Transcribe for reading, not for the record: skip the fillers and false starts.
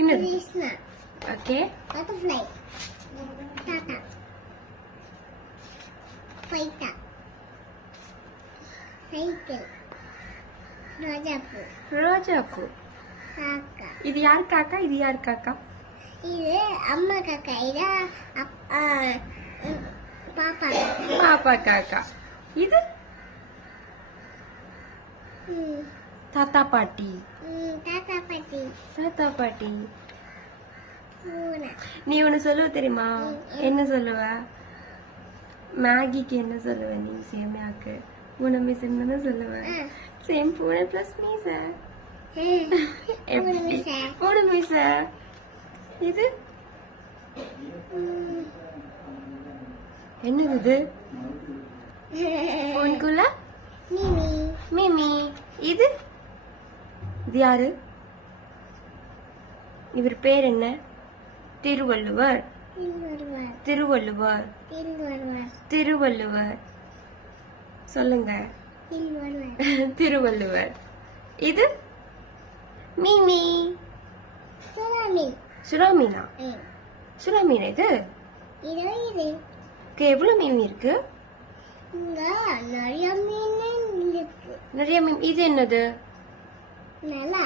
என்னது? Krishna. Okay. Butterfly. டாடா. பைட்டா. சைக்கிள். ரோஜாப்பூ. ரோஜாப்பூ. காக்கா. இது யார் காக்கா? இது யார் காக்கா? இது அம்மா காக்கா. இது பாப்பா. பாப்பா காக்கா. இது தாத்தா பாட்டி. தாத்தா பாட்டி. தாத்தா பாட்டி. பூனை. நீ ஒன்னு சொல்லுவ தெரியுமா? என்ன சொல்லுவ? மேகிக்கு என்ன சொல்லுவ நீ? சேமியாக்கு பூனை மீசை என்ன சொல்லுவ? சேம் பூனை பிளஸ் மீசை. எப்படி? பூனை மீசை. இது என்னது? இது போன்குள்ள மிமி. மிமி. இது இது யாரு? இவர் பேர் என்ன? திருவள்ளுவர். திருவள்ளுவர். திருவள்ளுவர். திருவள்ளுவர். திருவள்ளுவர். சொல்லுங்க. திருவள்ளுவர். திருவள்ளுவர். இது மீமி. சுறாமி. சுறாமீனா? சுறாமீனா இது? இது எவ்வளவு மீன் இருக்கு? இங்க நிறைய மீன் இருக்கு. நிறைய மீன். இது என்னது? நல்லா